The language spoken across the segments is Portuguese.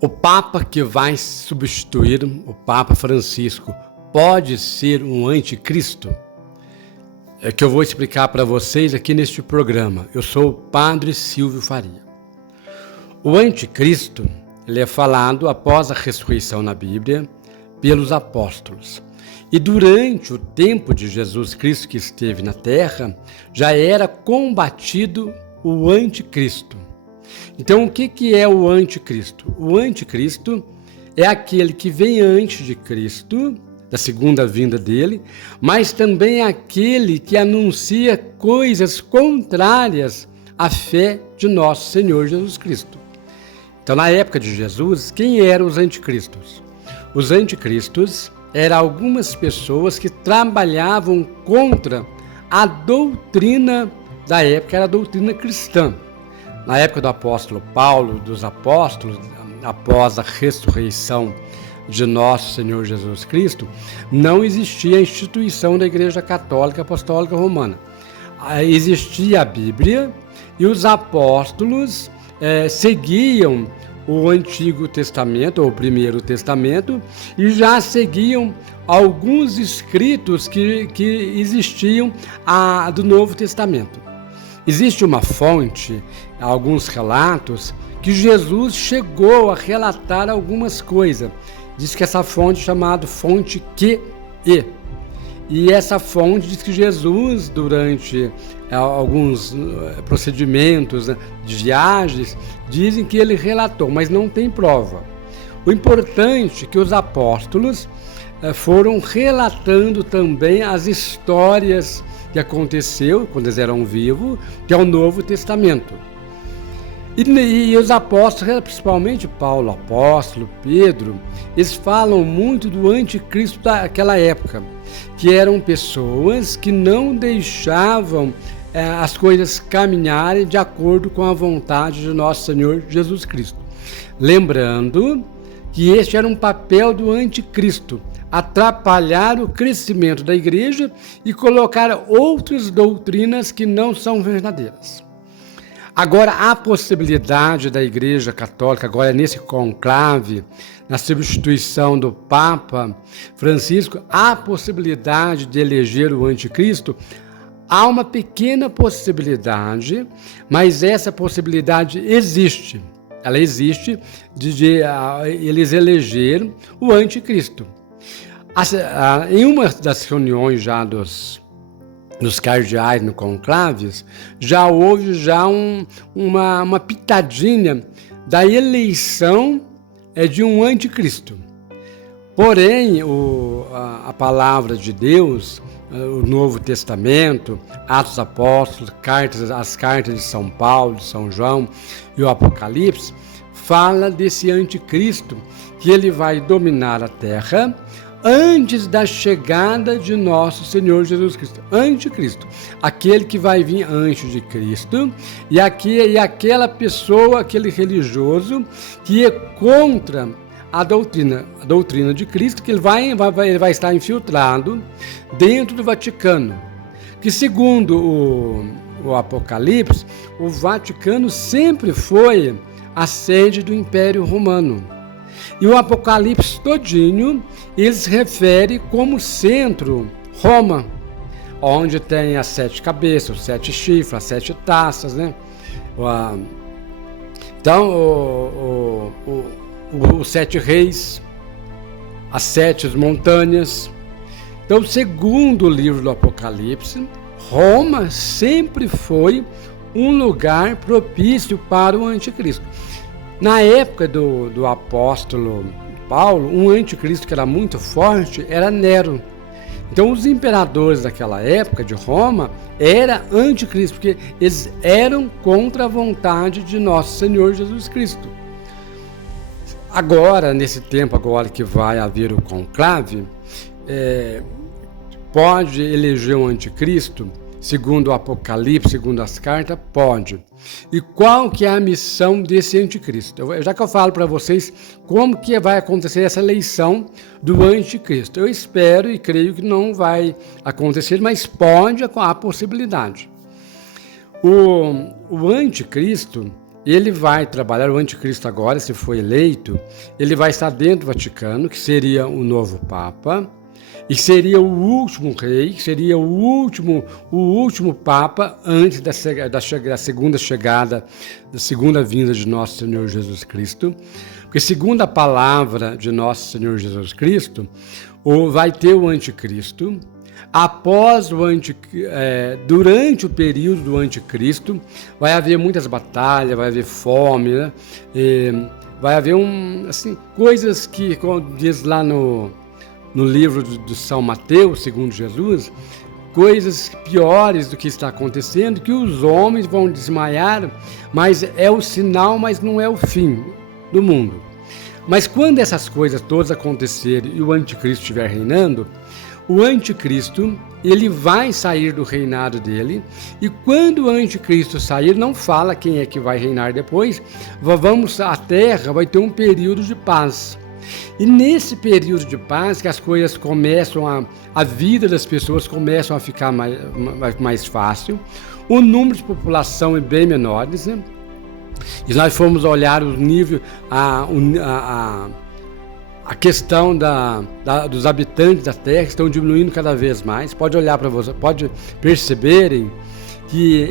O Papa que vai substituir o Papa Francisco pode ser um anticristo? É que eu vou explicar para vocês aqui neste programa. Eu sou o Padre Silvio Faria. O anticristo, ele é falado após a ressurreição na Bíblia pelos apóstolos. E durante o tempo de Jesus Cristo que esteve na terra, já era combatido o anticristo. Então, o que é o anticristo? O anticristo é aquele que vem antes de Cristo, da segunda vinda dele, mas também é aquele que anuncia coisas contrárias à fé de nosso Senhor Jesus Cristo. Então, na época de Jesus, quem eram os anticristos? Os anticristos eram algumas pessoas que trabalhavam contra a doutrina da época, era a doutrina cristã. Na época do apóstolo Paulo, dos apóstolos, após a ressurreição de nosso Senhor Jesus Cristo, não existia a instituição da Igreja Católica Apostólica Romana. Existia a Bíblia e os apóstolos seguiam o Antigo Testamento, ou o Primeiro Testamento, e já seguiam alguns escritos que existiam do Novo Testamento. Existe uma fonte, alguns relatos, que Jesus chegou a relatar algumas coisas. Diz que essa fonte é chamada fonte QE. E essa fonte diz que Jesus, durante alguns procedimentos de viagens, dizem que ele relatou, mas não tem prova. O importante é que os apóstolos foram relatando também as histórias que aconteceu quando eles eram vivos, que é o Novo Testamento. E os apóstolos, principalmente Paulo, apóstolo, Pedro, eles falam muito do anticristo daquela época, que eram pessoas que não deixavam as coisas caminharem de acordo com a vontade de nosso Senhor Jesus Cristo. Lembrando que este era um papel do anticristo, atrapalhar o crescimento da igreja e colocar outras doutrinas que não são verdadeiras. Agora, há possibilidade da Igreja Católica, agora nesse conclave, na substituição do Papa Francisco, há possibilidade de eleger o anticristo? Há uma pequena possibilidade, mas essa possibilidade existe. Ela existe de eles elegerem o anticristo. Em uma das reuniões já dos cardeais no conclaves, já houve uma pitadinha da eleição de um anticristo. Porém, a palavra de Deus, o Novo Testamento, Atos dos Apóstolos, as cartas de São Paulo, de São João e o Apocalipse, fala desse anticristo, que ele vai dominar a terra antes da chegada de nosso Senhor Jesus Cristo. Anticristo, aquele que vai vir antes de Cristo, e aquela pessoa, aquele religioso que é contra a doutrina de Cristo, que ele vai estar infiltrado dentro do Vaticano, que segundo o Apocalipse, o Vaticano sempre foi a sede do Império Romano. E o Apocalipse todinho, ele se refere como centro Roma, onde tem as 7 cabeças, os 7 chifres, as 7 taças, né? Então, os 7 reis, as 7 montanhas. Então, segundo o livro do Apocalipse, Roma sempre foi um lugar propício para o anticristo. Na época do apóstolo Paulo, um anticristo que era muito forte era Nero. Então, os imperadores daquela época de Roma eram anticristo, porque eles eram contra a vontade de nosso Senhor Jesus Cristo. Agora, nesse tempo agora que vai haver o conclave, pode eleger um anticristo? Segundo o Apocalipse, segundo as cartas, pode. E qual que é a missão desse anticristo? Já que eu falo para vocês como que vai acontecer essa eleição do anticristo. Eu espero e creio que não vai acontecer, mas pode, há possibilidade. O anticristo, ele vai trabalhar, o anticristo agora, se for eleito, ele vai estar dentro do Vaticano, que seria o novo Papa, e seria o último rei, seria o último Papa antes da segunda chegada, da segunda vinda de Nosso Senhor Jesus Cristo. Porque segundo a palavra de Nosso Senhor Jesus Cristo, vai ter o anticristo. Após durante o período do anticristo, vai haver muitas batalhas, vai haver fome, né? Vai haver coisas que, como diz lá no livro de São Mateus, segundo Jesus, coisas piores do que está acontecendo, que os homens vão desmaiar, mas é o sinal, mas não é o fim do mundo. Mas quando essas coisas todas acontecerem e o anticristo estiver reinando, o anticristo, ele vai sair do reinado dele, e quando o anticristo sair, não fala quem é que vai reinar depois, a terra vai ter um período de paz. E nesse período de paz, que as coisas começam, a vida das pessoas começam a ficar mais fácil, o número de população é bem menor, né? E nós fomos olhar o nível, a questão dos habitantes da Terra que estão diminuindo cada vez mais. Pode olhar para você, pode perceberem que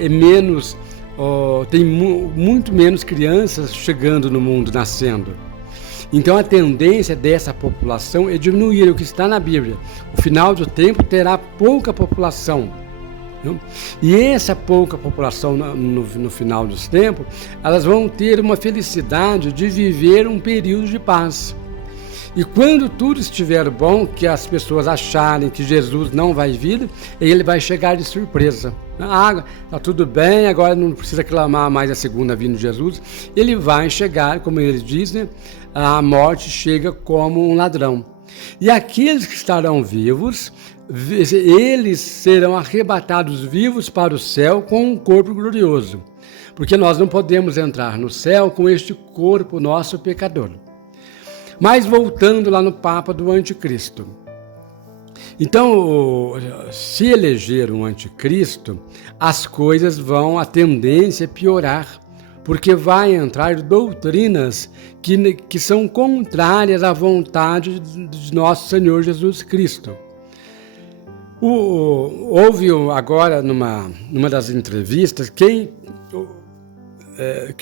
tem muito menos crianças chegando no mundo, nascendo. Então a tendência dessa população é diminuir, o que está na Bíblia. O final do tempo terá pouca população. E essa pouca população no final dos tempos, elas vão ter uma felicidade de viver um período de paz. E quando tudo estiver bom, que as pessoas acharem que Jesus não vai vir, ele vai chegar de surpresa. Está tudo bem, agora não precisa clamar mais a segunda vinda de Jesus. Ele vai chegar, como ele diz, né? A morte chega como um ladrão. E aqueles que estarão vivos, eles serão arrebatados vivos para o céu com um corpo glorioso. Porque nós não podemos entrar no céu com este corpo nosso pecador. Mas voltando lá no Papa do Anticristo. Então, se eleger um anticristo, a tendência é piorar, porque vai entrar doutrinas que são contrárias à vontade de nosso Senhor Jesus Cristo. Houve agora, numa das entrevistas, que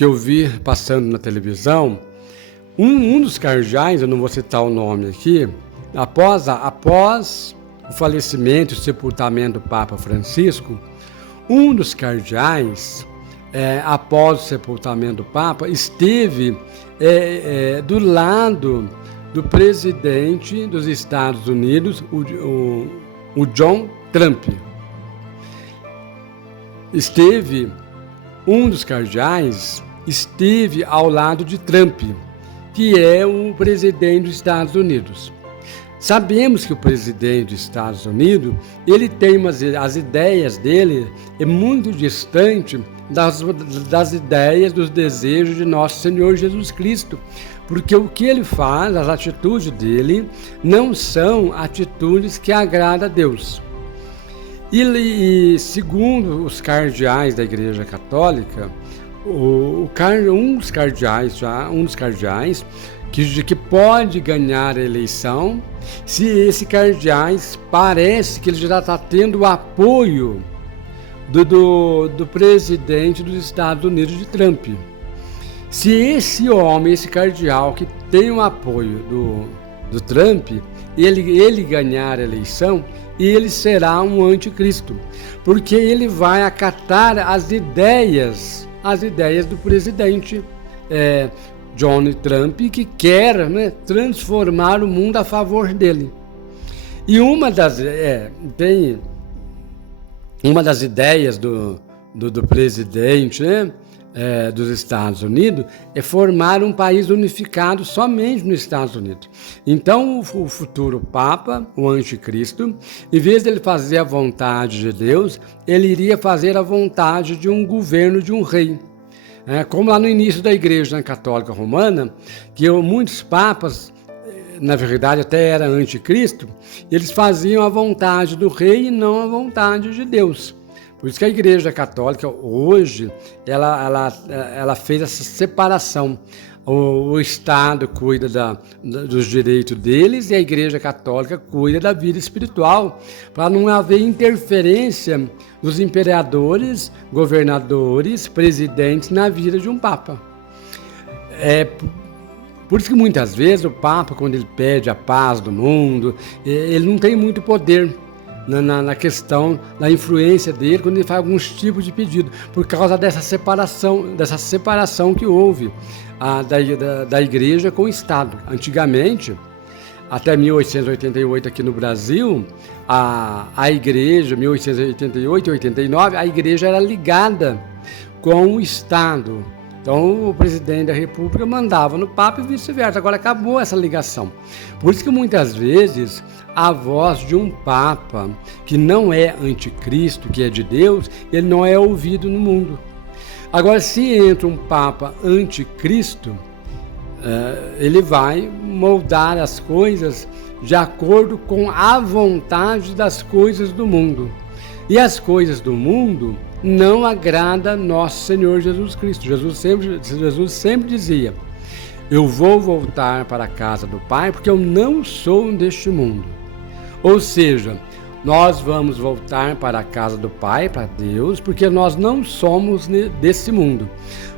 eu vi passando na televisão, um dos cardeais, eu não vou citar o nome aqui, após o falecimento e o sepultamento do Papa Francisco, um dos cardeais, após o sepultamento do Papa, esteve do lado do presidente dos Estados Unidos, o John Trump. Um dos cardeais esteve ao lado de Trump, que é o presidente dos Estados Unidos. Sabemos que o presidente dos Estados Unidos, ele tem as ideias dele é muito distante das ideias, dos desejos de nosso Senhor Jesus Cristo, porque o que ele faz, as atitudes dele, não são atitudes que agradam a Deus. E segundo os cardeais da Igreja Católica, um dos cardeais que pode ganhar a eleição, se esse cardeais parece que ele já está tendo o apoio do presidente dos Estados Unidos, de Trump. Se esse homem, esse cardeal que tem o apoio do Trump, ele ganhar a eleição, ele será um anticristo, porque ele vai acatar as ideias do presidente John Trump, que quer, né, transformar o mundo a favor dele. E uma das ideias do presidente, né, dos Estados Unidos é formar um país unificado somente nos Estados Unidos. Então, o futuro Papa, o anticristo, em vez de ele fazer a vontade de Deus, ele iria fazer a vontade de um governo, de um rei. Como lá no início da Igreja Católica Romana, que muitos papas, na verdade até era anticristo, eles faziam a vontade do rei e não a vontade de Deus. Por isso que a Igreja Católica hoje, ela fez essa separação. O Estado cuida dos direitos deles e a Igreja Católica cuida da vida espiritual, para não haver interferência dos imperadores, governadores, presidentes na vida de um Papa. Por isso que muitas vezes o Papa, quando ele pede a paz do mundo, ele não tem muito poder na questão da influência dele quando ele faz alguns tipos de pedido, por causa dessa separação que houve da igreja com o Estado. Antigamente, até 1888 aqui no Brasil, a igreja, 1888 e 89, a igreja era ligada com o Estado. Então, o presidente da República mandava no Papa e vice-versa. Agora acabou essa ligação. Por isso que muitas vezes a voz de um Papa que não é anticristo, que é de Deus, ele não é ouvido no mundo. Agora, se entra um Papa anticristo, ele vai moldar as coisas de acordo com a vontade das coisas do mundo. E as coisas do mundo não agrada nosso Senhor Jesus Cristo. Jesus sempre dizia: eu vou voltar para a casa do Pai porque eu não sou deste mundo. Ou seja, nós vamos voltar para a casa do Pai, para Deus, porque nós não somos desse mundo.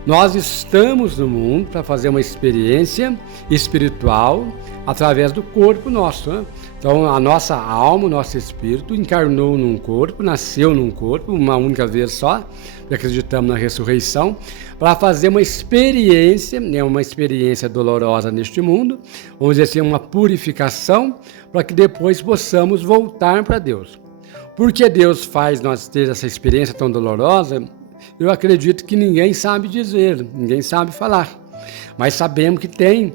Nós estamos no mundo para fazer uma experiência espiritual através do corpo nosso, né? Então, a nossa alma, o nosso espírito encarnou num corpo, nasceu num corpo, uma única vez só, e acreditamos na ressurreição, para fazer uma experiência dolorosa neste mundo, vamos dizer assim, uma purificação, para que depois possamos voltar para Deus. Por que Deus faz nós ter essa experiência tão dolorosa? Eu acredito que ninguém sabe dizer, ninguém sabe falar, mas sabemos que tem.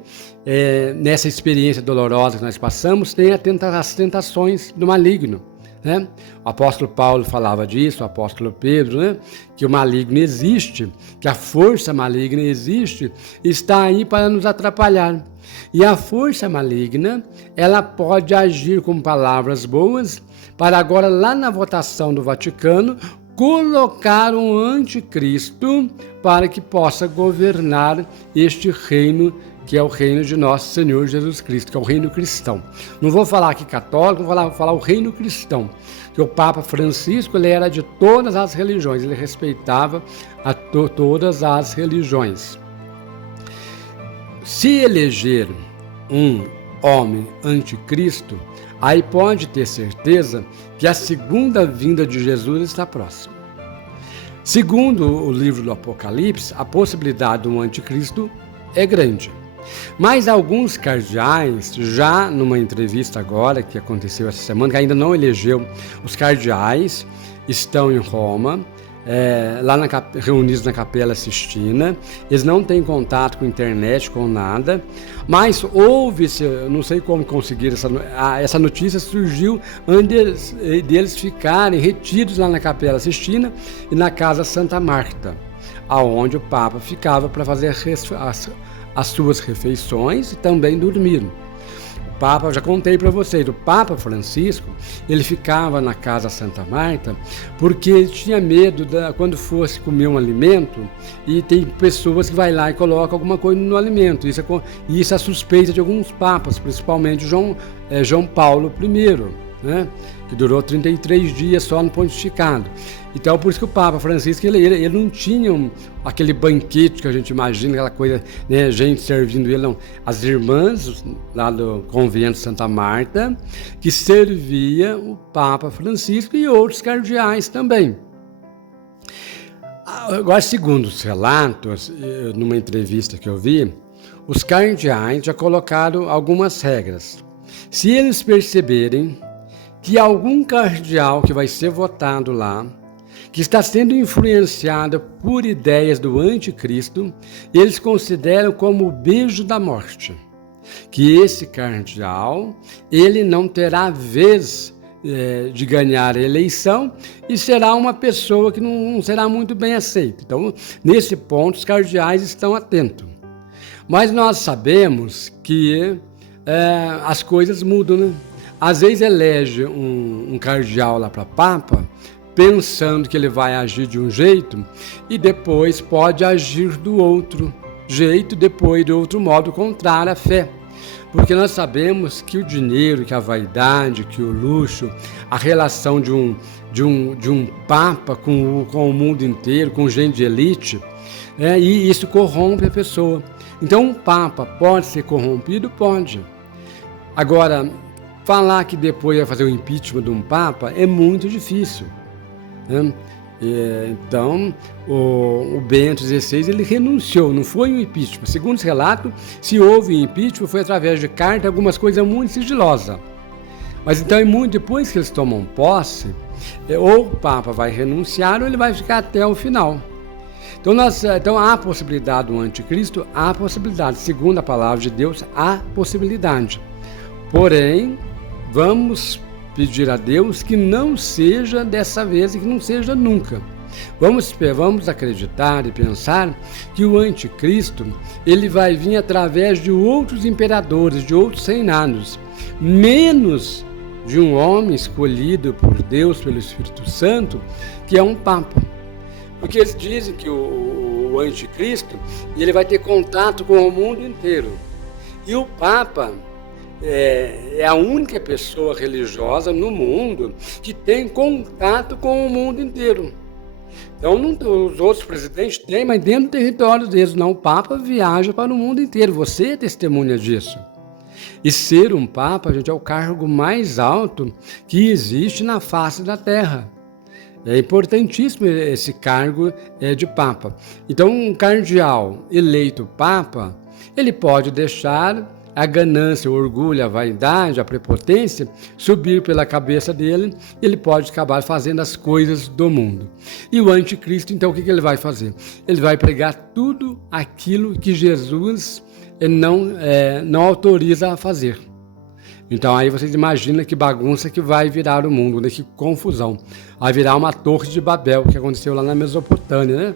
Nessa experiência dolorosa que nós passamos, tem as tentações do maligno, né? O apóstolo Paulo falava disso, o apóstolo Pedro, né? Que o maligno existe, que a força maligna existe, está aí para nos atrapalhar. E a força maligna, ela pode agir com palavras boas, para agora, lá na votação do Vaticano, colocar um anticristo para que possa governar este reino, que é o reino de nosso Senhor Jesus Cristo, que é o reino cristão. Não vou falar aqui católico, vou falar o reino cristão, que o Papa Francisco, ele era de todas as religiões, ele respeitava todas as religiões. Se eleger um homem anticristo, aí pode ter certeza que a segunda vinda de Jesus está próxima. Segundo o livro do Apocalipse, a possibilidade de um anticristo é grande. Mas alguns cardeais, já numa entrevista agora, que aconteceu essa semana, que ainda não elegeu, os cardeais estão em Roma, lá reunidos na Capela Sistina, eles não têm contato com internet, com nada, mas houve-se, não sei como conseguiram, essa notícia surgiu antes deles ficarem retidos lá na Capela Sistina e na Casa Santa Marta, aonde o Papa ficava para fazer as suas refeições e também dormir. O Papa, já contei para vocês, o Papa Francisco, ele ficava na Casa Santa Marta porque ele tinha medo quando fosse comer um alimento, e tem pessoas que vai lá e colocam alguma coisa no alimento. Isso é a suspeita de alguns papas, principalmente João Paulo I, né? Que durou 33 dias só no pontificado. Então, por isso que o Papa Francisco, ele não tinha aquele banquete que a gente imagina, aquela coisa, né, gente servindo ele, não. As irmãs lá do convento Santa Marta, que servia o Papa Francisco e outros cardeais também. Agora, segundo os relatos, numa entrevista que eu vi, os cardeais já colocaram algumas regras. Se eles perceberem que algum cardeal que vai ser votado lá, que está sendo influenciado por ideias do anticristo, eles consideram como o beijo da morte, que esse cardeal, ele não terá vez de ganhar a eleição e será uma pessoa que não será muito bem aceita. Então, nesse ponto, os cardeais estão atentos. Mas nós sabemos que as coisas mudam, né? Às vezes elege um cardeal lá para Papa pensando que ele vai agir de um jeito e depois pode agir do outro jeito, depois de outro modo contrário à fé. Porque nós sabemos que o dinheiro, que a vaidade, que o luxo, a relação de um papa com o mundo inteiro, com gente de elite, e isso corrompe a pessoa. Então um papa pode ser corrompido? Pode. Agora, falar que depois vai fazer o impeachment de um papa é muito difícil, né? Então, o Bento XVI ele renunciou, não foi um impeachment. Segundo esse relato, se houve impeachment, foi através de carta, algumas coisas muito sigilosas. Mas então, é muito depois que eles tomam posse, ou o Papa vai renunciar ou ele vai ficar até o final. Então há a possibilidade do anticristo, há a possibilidade. Segundo a palavra de Deus, há possibilidade. Porém, vamos pedir a Deus que não seja dessa vez e que não seja nunca. Vamos acreditar e pensar que o anticristo ele vai vir através de outros imperadores, de outros reinados, menos de um homem escolhido por Deus, pelo Espírito Santo, que é um papa. Porque eles dizem que o anticristo ele vai ter contato com o mundo inteiro. E o papa é a única pessoa religiosa no mundo que tem contato com o mundo inteiro. Então, os outros presidentes têm, mas dentro do território deles. Não, o Papa viaja para o mundo inteiro. Você é testemunha disso. E ser um Papa, gente, é o cargo mais alto que existe na face da Terra. É importantíssimo esse cargo de Papa. Então, um cardeal eleito Papa, ele pode deixar a ganância, o orgulho, a vaidade, a prepotência subir pela cabeça dele, ele pode acabar fazendo as coisas do mundo. E o anticristo, então, o que ele vai fazer? Ele vai pregar tudo aquilo que Jesus não autoriza a fazer. Então aí vocês imaginam que bagunça que vai virar o mundo, né? Que confusão. Vai virar uma torre de Babel, que aconteceu lá na Mesopotâmia, né?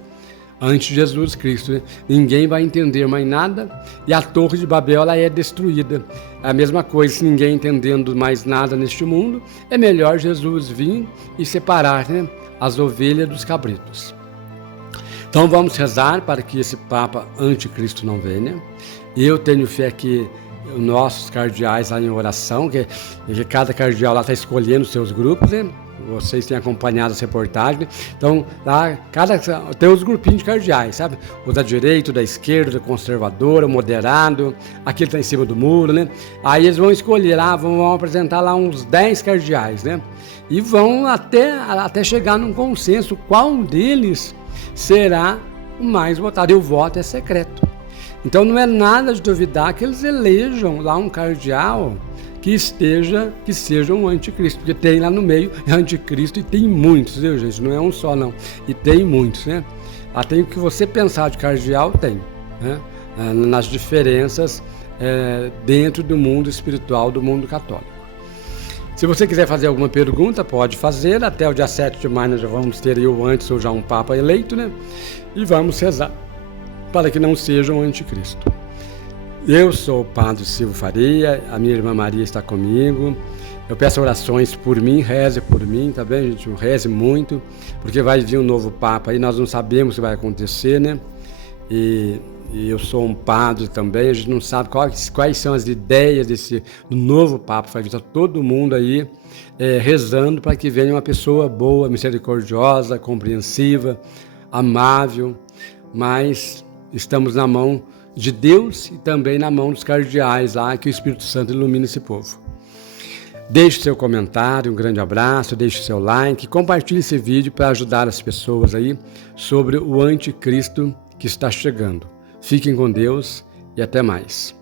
Antes de Jesus Cristo, né? Ninguém vai entender mais nada e a torre de Babel ela é destruída. É a mesma coisa, se ninguém entendendo mais nada neste mundo, é melhor Jesus vir e separar, né, as ovelhas dos cabritos. Então vamos rezar para que esse Papa anticristo não venha. Eu tenho fé que os nossos cardeais lá em oração, que cada cardeal lá está escolhendo seus grupos, né? Vocês têm acompanhado as reportagens, né? Então lá tem os grupinhos de cardeais, sabe? O da direita, o da esquerda, o conservador, o moderado, aquele que está em cima do muro, né? Aí eles vão escolher lá, vão apresentar lá uns 10 cardeais, né? E vão até chegar num consenso qual deles será o mais votado. E o voto é secreto. Então não é nada de duvidar que eles elejam lá um cardeal que seja um anticristo, porque tem lá no meio anticristo e tem muitos, viu, gente? Não é um só, não. E tem muitos, né? Até o que você pensar de cardeal tem, né? Nas diferenças dentro do mundo espiritual, do mundo católico. Se você quiser fazer alguma pergunta, pode fazer. Até o dia 7 de maio nós já vamos ter eu antes ou já um Papa eleito, né? E vamos rezar para que não seja um anticristo. Eu sou o Padre Silvio Faria, a minha irmã Maria está comigo. Eu peço orações por mim, reze por mim, tá bem, gente? Reze muito, porque vai vir um novo Papa aí, nós não sabemos o que vai acontecer, né? E eu sou um padre também, a gente não sabe quais são as ideias do novo Papa. Vai estar todo mundo aí rezando para que venha uma pessoa boa, misericordiosa, compreensiva, amável, mas estamos na mão de Deus e também na mão dos cardeais lá, que o Espírito Santo ilumine esse povo. Deixe seu comentário, um grande abraço, deixe seu like, compartilhe esse vídeo para ajudar as pessoas aí sobre o anticristo que está chegando. Fiquem com Deus e até mais.